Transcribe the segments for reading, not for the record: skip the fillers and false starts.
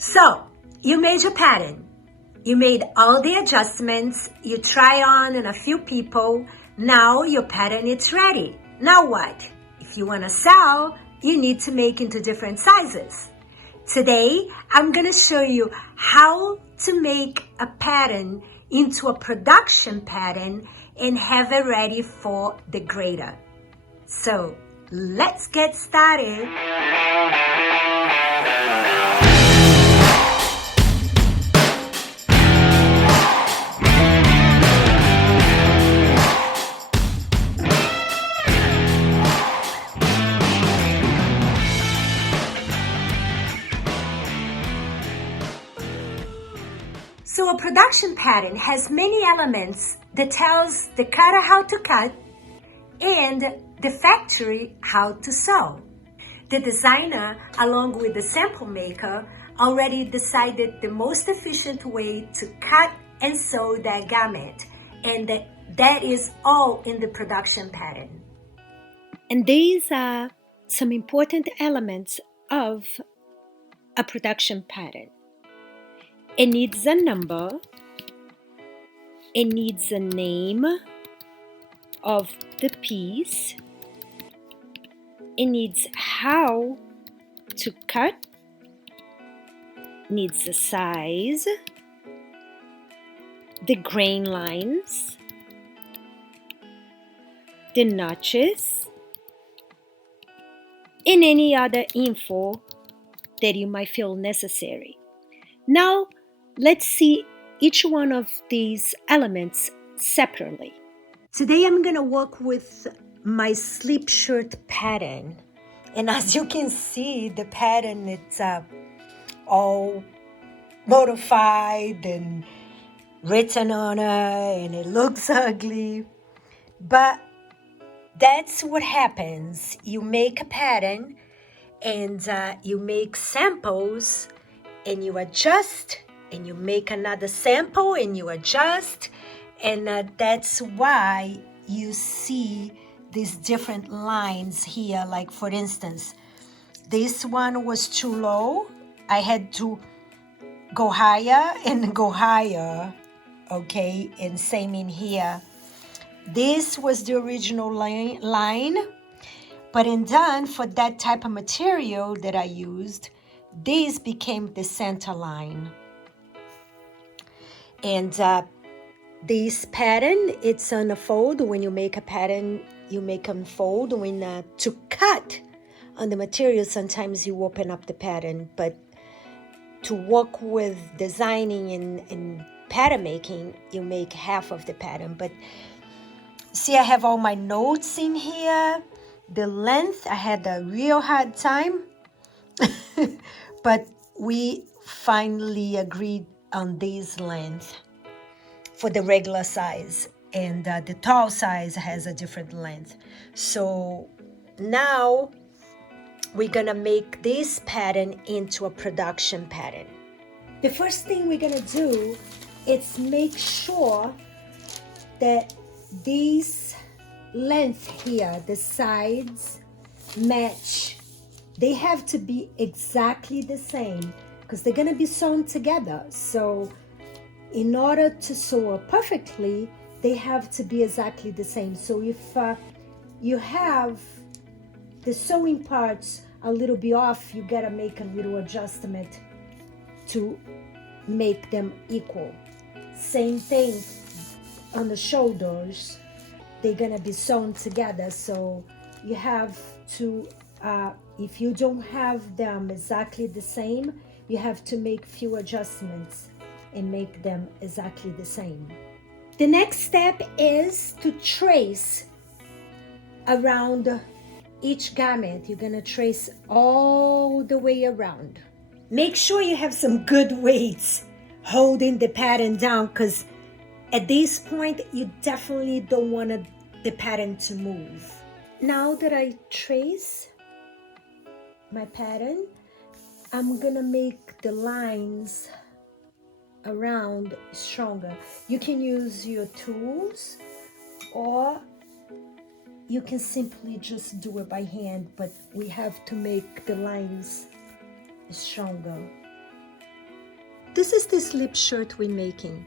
So, you made your pattern. You made all the adjustments. You try on a few people. Now your pattern is ready. Now what? If you want to sell, you need to make into different sizes. Today, I'm going to show you how to make a pattern into a production pattern and have it ready for the grader. So, let's get started. So a production pattern has many elements that tells the cutter how to cut and the factory how to sew. The designer, along with the sample maker, already decided the most efficient way to cut and sew that garment, and that is all in the production pattern. And these are some important elements of a production pattern. It needs a number, it needs a name of the piece, it needs how to cut, needs the size, the grain lines, the notches, and any other info that you might feel necessary. Now, let's see each one of these elements separately. Today I'm going to work with my slip shirt pattern. And as you can see, the pattern it's all modified and written on it, and it looks ugly. But that's what happens. You make a pattern and you make samples and you adjust, and you make another sample and you adjust, and that's why you see these different lines here. Like for instance, this one was too low. I had to go higher and go higher, okay? And same in here. This was the original line, but in done for that type of material that I used, this became the center line. And this pattern, it's on a fold. When you make a pattern, you make them fold. When to cut on the material, sometimes you open up the pattern, but to work with designing and pattern making, you make half of the pattern. But see, I have all my notes in here. The length, I had a real hard time, but we finally agreed on this length for the regular size, and the tall size has a different length. So now we're gonna make this pattern into a production pattern. The first thing we're gonna do is make sure that these length here, the sides match. They have to be exactly the same because they're gonna be sewn together. So in order to sew it perfectly, they have to be exactly the same. So if you have the sewing parts a little bit off, you gotta make a little adjustment to make them equal. Same thing on the shoulders, they're gonna be sewn together. So you have to, if you don't have them exactly the same, you have to make few adjustments and make them exactly the same. The next step is to trace around each garment. You're gonna trace all the way around. Make sure you have some good weights holding the pattern down, because at this point you definitely don't want the pattern to move. Now that I trace my pattern, I'm gonna make the lines around stronger. You can use your tools, or you can simply just do it by hand, but we have to make the lines stronger. this is the slip shirt we're making.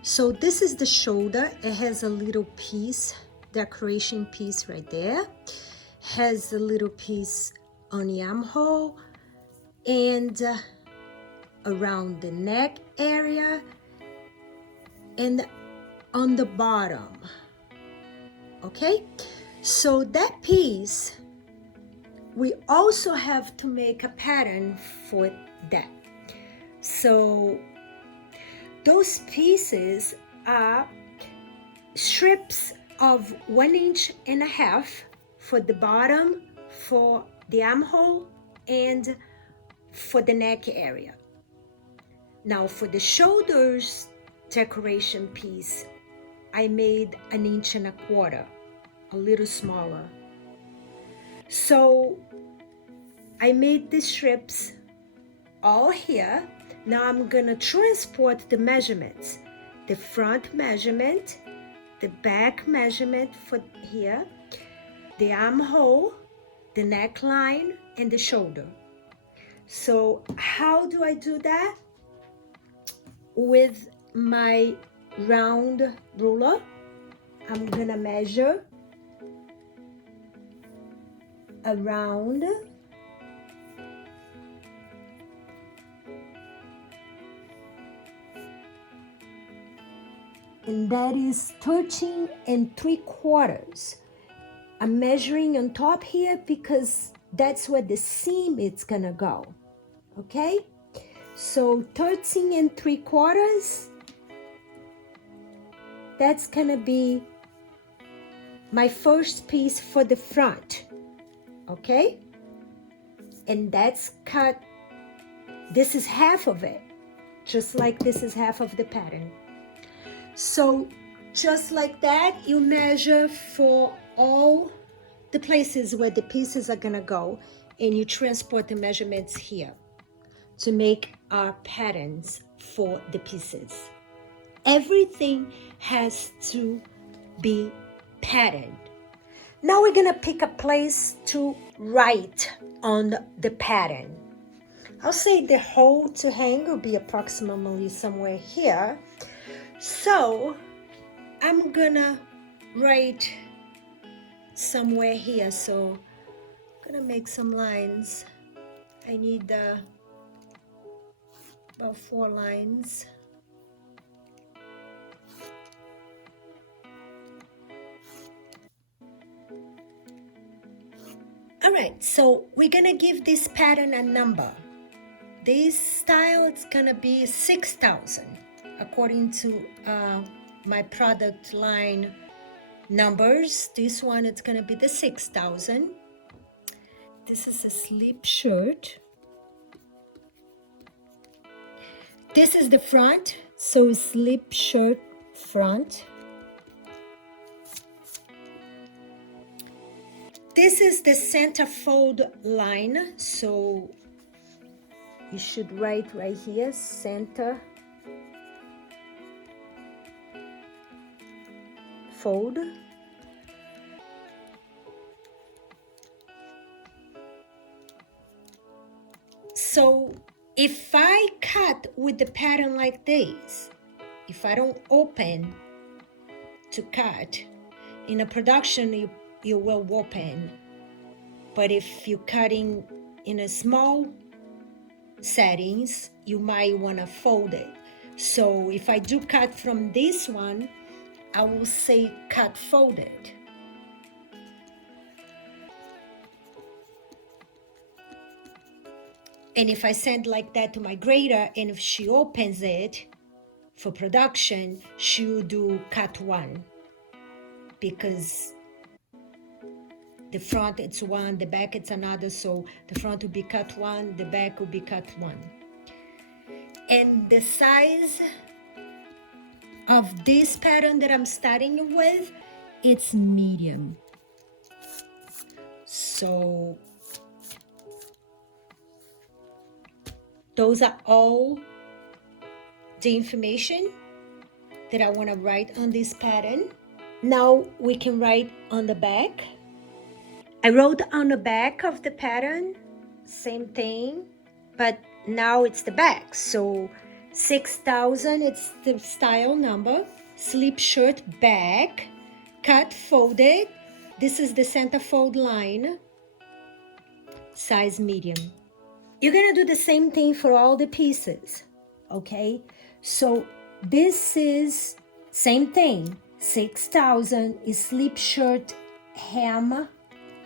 So this is the shoulder. It has a little piece, decoration piece right there. Has a little piece on the armhole and around the neck area and on the bottom. Okay, so that piece, we also have to make a pattern for that. So those pieces are strips of 1.5 inches for the bottom, for the armhole, and for the neck area. Now for the shoulders decoration piece, I made 1.25 inches, a little smaller. So I made the strips all here. Now I'm gonna transport the measurements, the front measurement, the back measurement for here, the armhole, the neckline, and the shoulder. So how do I do that? With my round ruler, I'm gonna measure around and that is 13.75. I'm measuring on top here because that's where the seam is gonna go. Okay, so 13.75, that's gonna be my first piece for the front. Okay, and that's cut, this is half of it, just like this is half of the pattern. So just like that, you measure for all the places where the pieces are gonna go, and you transport the measurements here to make our patterns for the pieces. Everything has to be patterned. Now we're gonna pick a place to write on the pattern. I'll say the hole to hang will be approximately somewhere here. So I'm gonna write somewhere here. So I'm gonna make some lines. I need about 4 lines. All right, so we're gonna give this pattern a number. This style, it's gonna be 6,000 according to my product line numbers. This one, it's gonna be the 6,000. This is a slip shirt. This is the front, so slip shirt front. This is the center fold line, so you should write right here, center fold. So if I cut with the pattern like this, if I don't open to cut, in a production you will open, but if you're cutting in a small settings, you might want to fold it. So if I do cut from this one, I will say cut folded. And if I send like that to my grader, and if she opens it for production, she will do cut one, because the front it's one, the back it's another, so the front will be cut one, the back will be cut one. And the size of this pattern that I'm starting with, it's medium. So those are all the information that I want to write on this pattern. Now we can write on the back. I wrote on the back of the pattern, same thing, but now it's the back. So 6,000, it's the style number. Slip shirt back, cut, folded. This is the center fold line, size medium. You're gonna do the same thing for all the pieces, okay? So this is same thing, 6,000 is slip shirt hem.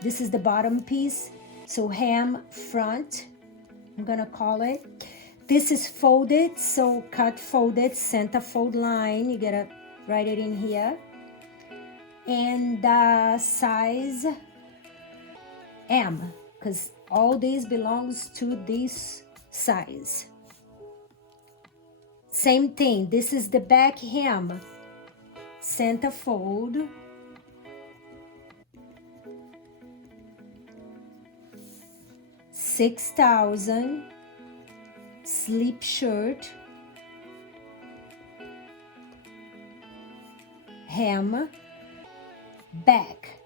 This is the bottom piece, so hem front, I'm gonna call it. This is folded, so cut, folded, center fold line. You gotta write it in here. And size M, because all these belongs to this size. Same thing, this is the back hem, center fold, $6,000 slip shirt, hem, back,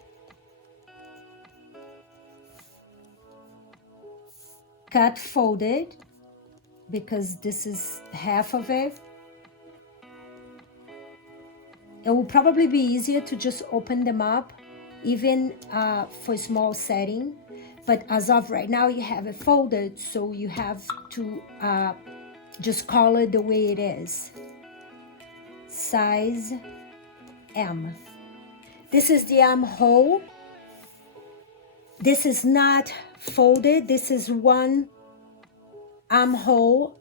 cut, folded, because this is half of it. It will probably be easier to just open them up, even for a small setting. But as of right now, you have it folded, so you have to just call it the way it is. Size M. This is the armhole. This is not folded. This is one armhole.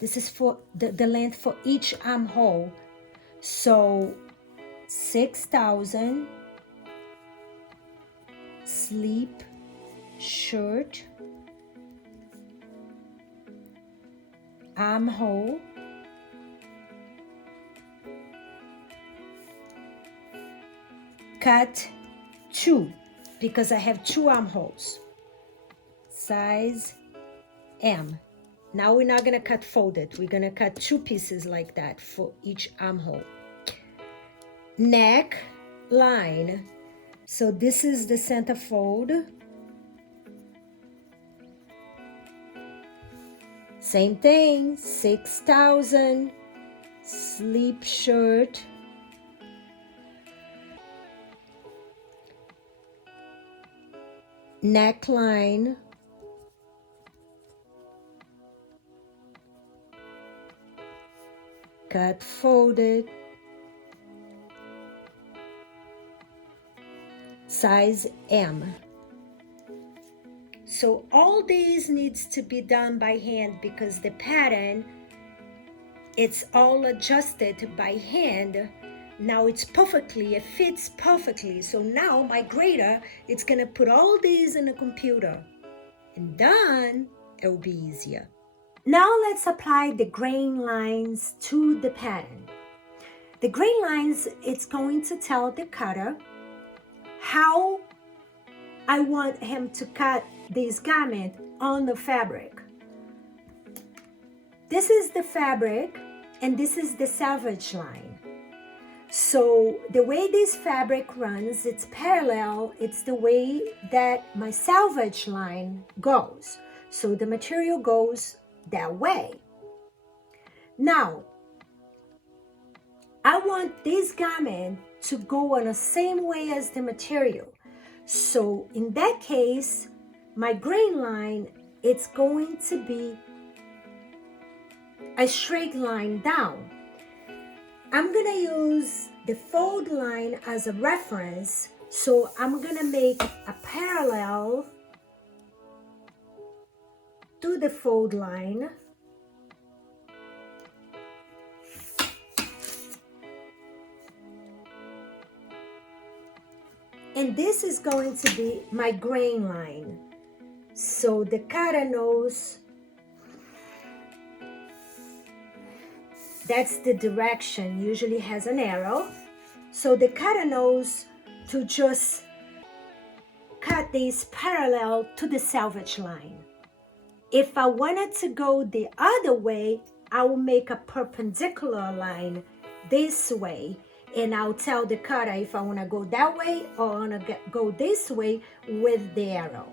This is for the length for each armhole. So 6,000 sleep shirt, armhole, cut 2 because I have 2 armholes, size M. Now we're not gonna cut folded, we're gonna cut 2 pieces like that for each armhole. Neck line, so this is the center fold. Same thing, 6,000 sleep shirt, neckline, cut, folded, size M. So all these needs to be done by hand because the pattern, it's all adjusted by hand. Now it's perfectly, it fits perfectly. So now my grader, it's gonna put all these in a computer and done, it will be easier. Now let's apply the grain lines to the pattern. The grain lines, it's going to tell the cutter how I want him to cut this garment on the fabric. This is the fabric and this is the selvage line. So the way this fabric runs, it's parallel, it's the way that my selvage line goes. So the material goes that way. Now, I want this garment to go on the same way as the material. So in that case, my grain line, it's going to be a straight line down. I'm gonna use the fold line as a reference. So I'm gonna make a parallel to the fold line. And this is going to be my grain line. So the cutter knows that's the direction, usually has an arrow. So the cutter knows to just cut this parallel to the selvage line. If I wanted to go the other way, I will make a perpendicular line this way. And I'll tell the cutter if I want to go that way or I want to go this way with the arrow.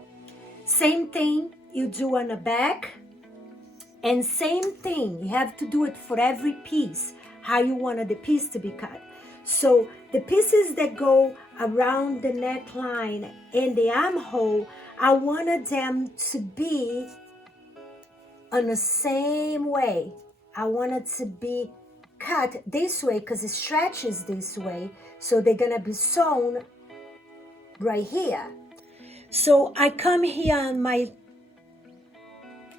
Same thing you do on the back. And same thing, you have to do it for every piece, how you wanted the piece to be cut. So the pieces that go around the neckline and the armhole, I wanted them to be on the same way. I wanted to be cut this way because it stretches this way. So they're gonna be sewn right here. So I come here on my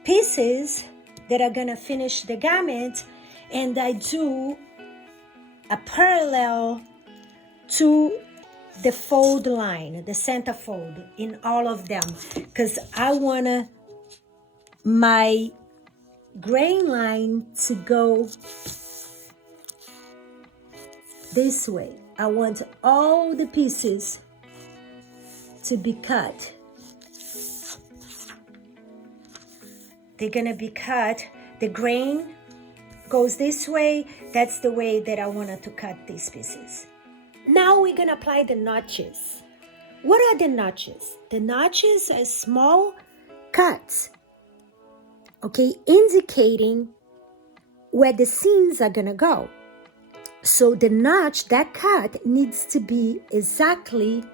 pieces that are gonna finish the garment, and I do a parallel to the fold line, the center fold in all of them, because I wanna my grain line to go this way. I want all the pieces to be cut. They're gonna be cut. The grain goes this way. That's the way that I wanted to cut these pieces. Now we're gonna apply the notches. What are the notches? The notches are small cuts, okay, indicating where the seams are gonna go. So the notch, that cut needs to be exactly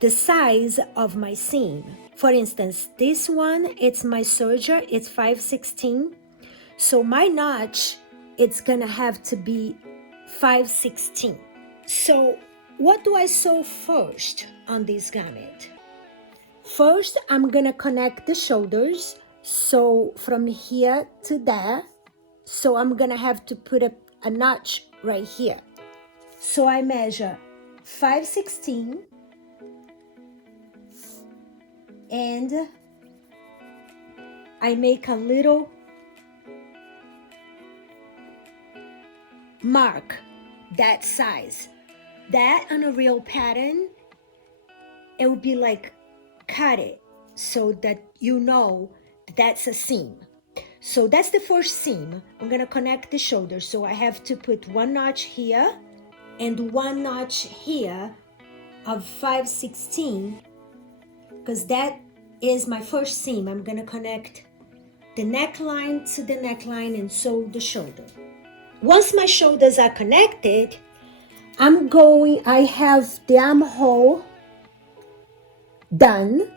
the size of my seam. For instance, this one, it's my serger, it's 5/16. So my notch, it's gonna have to be 5/16. So what do I sew first on this garment? First, I'm gonna connect the shoulders. So from here to there, so I'm gonna have to put a notch right here. So I measure 5/16 and I make a little mark that size. That on a real pattern, it would be like cut it so that you know that's a seam. So that's the first seam. I'm gonna connect the shoulders. So I have to put one notch here and one notch here of 5/16 because that is my first seam. I'm gonna connect the neckline to the neckline and sew the shoulder. Once my shoulders are connected, I have the armhole done.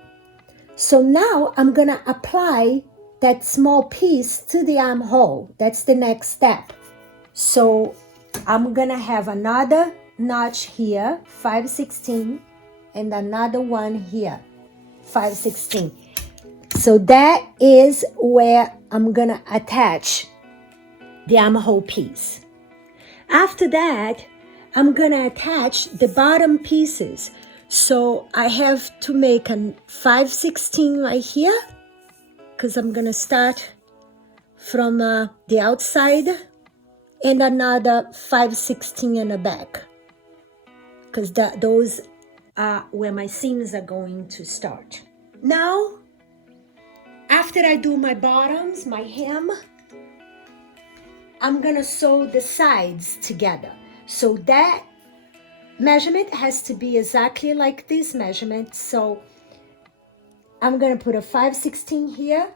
So now I'm gonna apply that small piece to the armhole. That's the next step. So I'm gonna have another notch here, 5/16, and another one here, 5/16. So that is where I'm gonna attach the armhole piece. After that, I'm gonna attach the bottom pieces. So I have to make a 5/16 right here because I'm gonna start from the outside and another 5/16 in the back because those are where my seams are going to start. Now, after I do my bottoms, my hem, I'm gonna sew the sides together. So that measurement has to be exactly like this measurement. So I'm gonna put a 5/16 here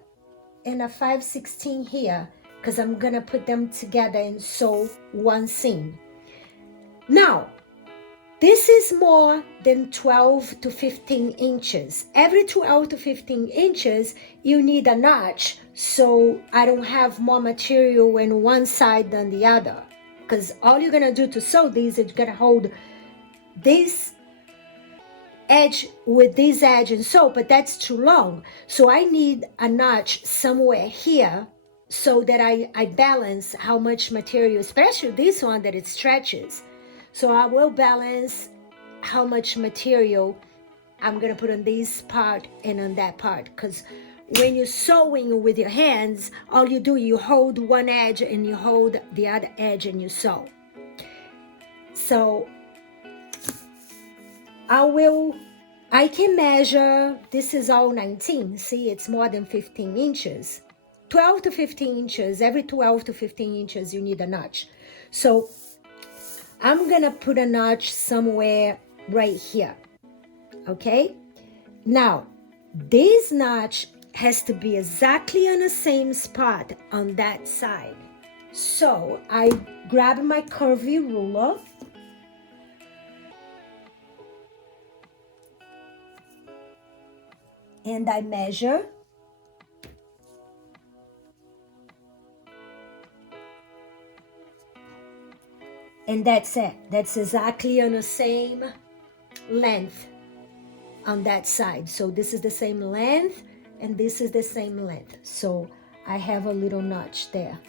and a 5/16 here because I'm gonna put them together and sew one seam. Now, this is more than 12 to 15 inches. Every 12 to 15 inches, you need a notch so I don't have more material in one side than the other. Because all you're gonna do to sew these is you're gonna hold this edge with this edge and sew, but that's too long. So I need a notch somewhere here so that I balance how much material, especially this one that it stretches. So I will balance how much material I'm gonna put on this part and on that part. Because when you're sewing with your hands, all you do, you hold one edge and you hold the other edge and you sew. So I can measure, this is all 19. See, it's more than 15 inches. 12 to 15 inches, every 12 to 15 inches, you need a notch. So I'm gonna put a notch somewhere right here, okay? Now, this notch has to be exactly on the same spot on that side. So I grab my curvy ruler and I measure. And that's it. That's exactly on the same length on that side. So this is the same length and this is the same length. So I have a little notch there.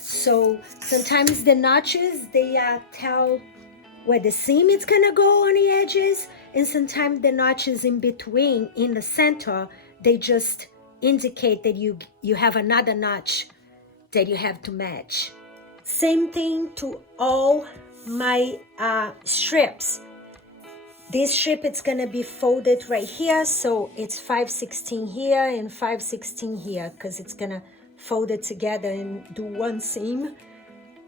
So sometimes the notches, they tell where the seam is gonna go on the edges, and sometimes the notches in between, in the center, they just indicate that you have another notch that you have to match. Same thing to all my strips. This strip, it's gonna be folded right here, so it's 5/16 here and 5/16 here, because it's gonna fold it together and do one seam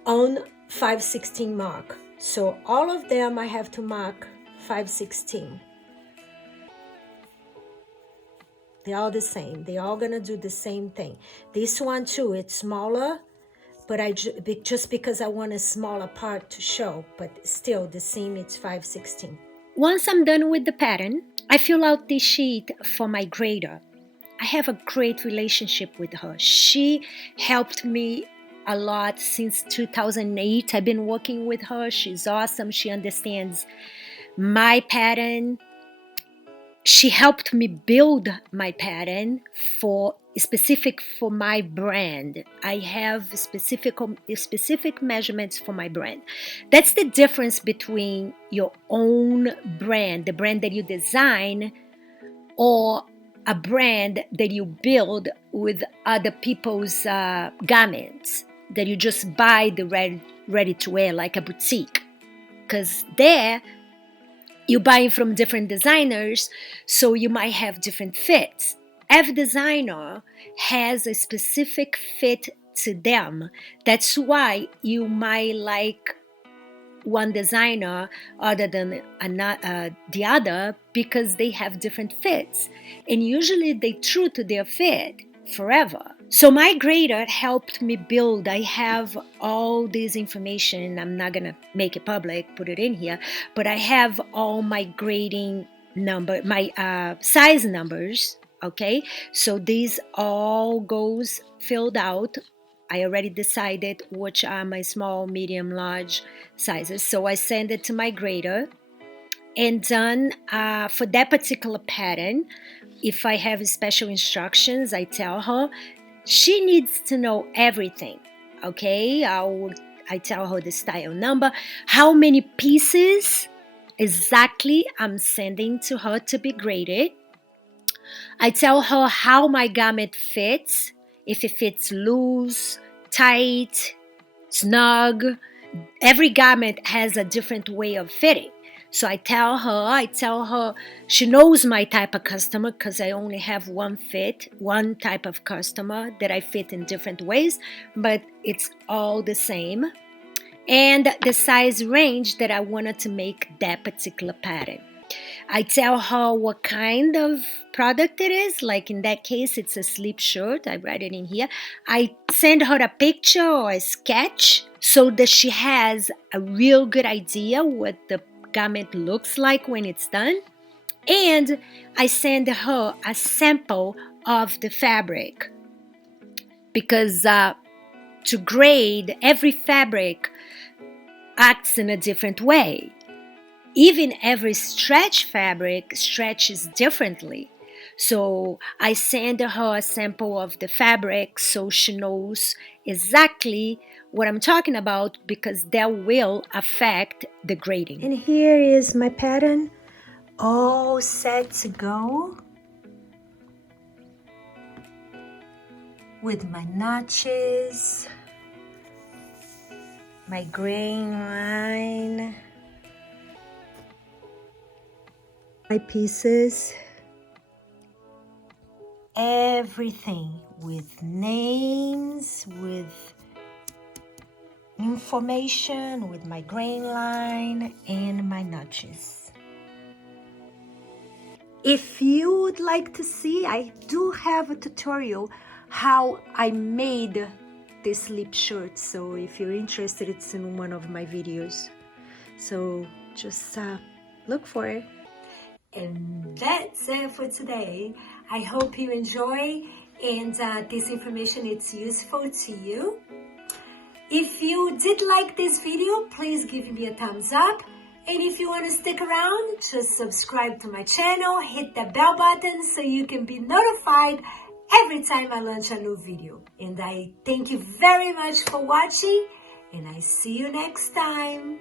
on 5/16 mark. So all of them I have to mark 5/16. They're all the same. They're all gonna do the same thing. This one too, it's smaller, but just because I want a smaller part to show, but still the seam, it's 5/16. Once I'm done with the pattern, I fill out this sheet for my grader. I have a great relationship with her. She helped me a lot since 2008. I've been working with her. She's awesome. She understands my pattern. She helped me build my pattern specific for my brand. I have specific measurements for my brand. That's the difference between your own brand, the brand that you design, or a brand that you build with other people's garments that you just buy the ready to wear, like a boutique. Because there you're buying from different designers, so you might have different fits. Every designer has a specific fit to them. That's why you might like one designer other than the other, because they have different fits. And usually they true to their fit forever. So my grader helped me build. I have all this information. I'm not going to make it public, put it in here, but I have all my grading number, my size numbers. Okay, so these all goes filled out. I already decided which are my small, medium, large sizes. So I send it to my grader. And then for that particular pattern, if I have special instructions, I tell her. She needs to know everything. Okay, I tell her the style number, how many pieces exactly I'm sending to her to be graded. I tell her how my garment fits, if it fits loose, tight, snug. Every garment has a different way of fitting. So I tell her, she knows my type of customer because I only have one type of customer that I fit in different ways, but it's all the same. And the size range that I wanted to make that particular pattern. I tell her what kind of product it is. Like in that case, it's a sleep shirt. I write it in here. I send her a picture or a sketch so that she has a real good idea what the garment looks like when it's done. And I send her a sample of the fabric, because to grade, every fabric acts in a different way. Even every stretch fabric stretches differently. So I send her a sample of the fabric so she knows exactly what I'm talking about, because that will affect the grading. And here is my pattern all set to go with my notches, my grain line, my pieces, everything with names, with information, with my grain line and my notches. If you would like to see, I do have a tutorial how I made this slip shirt. So if you're interested, it's in one of my videos. So just look for it. And that's it for today. I hope you enjoy and this information is useful to you. If you did like this video, please give me a thumbs up. And if you want to stick around, just subscribe to my channel, hit the bell button so you can be notified every time I launch a new video. And I thank you very much for watching, and I see you next time.